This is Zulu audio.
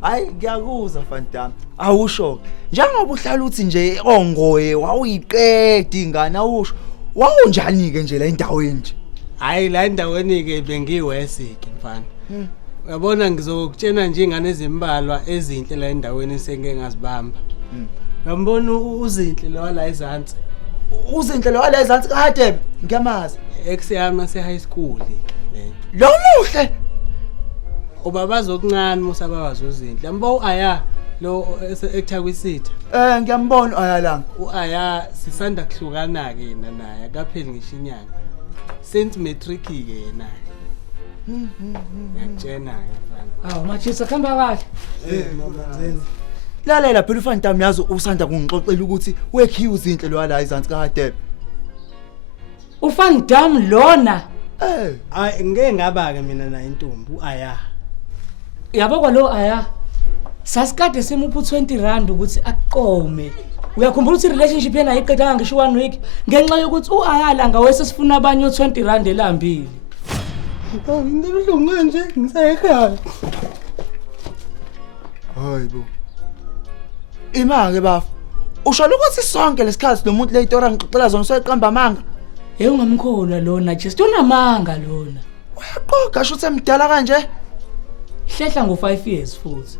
Hayi ngiyakuzwa Fantami. Awusho. Njengoba uhlala uthi nje ongoye wawuyiqeda ingane awusho. Wawunjani ke nje la endaweni nje? Hayi la endaweni ke bengiwesike mfana. Uyabona ngizokutshena nje ingane ezimbalwa ezinhle la endaweni esengeke ngazibamba. Ngiyambona uzinhle lo la ezantsi. Uzinhle lo la ezantsi kade ngiyamazi. Ekusiyama se high school le. Lo muhle. Ubaba zokuncane musababazi uzinhle. Mbo aya lo ekuthakwisitha. Ngiyambona ayalanga. Uaya sisanda kuhlukana ke yena naye akapheli ngisho inyanga. Since matric ke yena. Ngiyakutshena ke mfana. Machisa khamba kahle. Mama Zeni. Lalela phela uFantami yazi usanda kungixoxela ukuthi wekhi uzinhle lo la izantsi kade. uFandam lona Hayi ngeke ngaba ke mina na intombi uaya. yabo kwalo aya sasikade simupha 20 rand ukuthi aqome. Uyakhumbula ukuthi relationship yena ayiqedanga ngisho 1 week ngenxa yokuthi uayala ngawese sifuna abanye 20 rand elambili. Ngibulungu nje ngisekhaya. Hayibo. Imake bafu. Usho ukuthi sonke lesikhathi nomuntu le itora ngixoxela zona soyiqamba amanga. Hey ungamkholwa lona just unamanga lona. Uyaqoqa sho ukuthi emdala kanje. Hlehla ngo5 years futhi.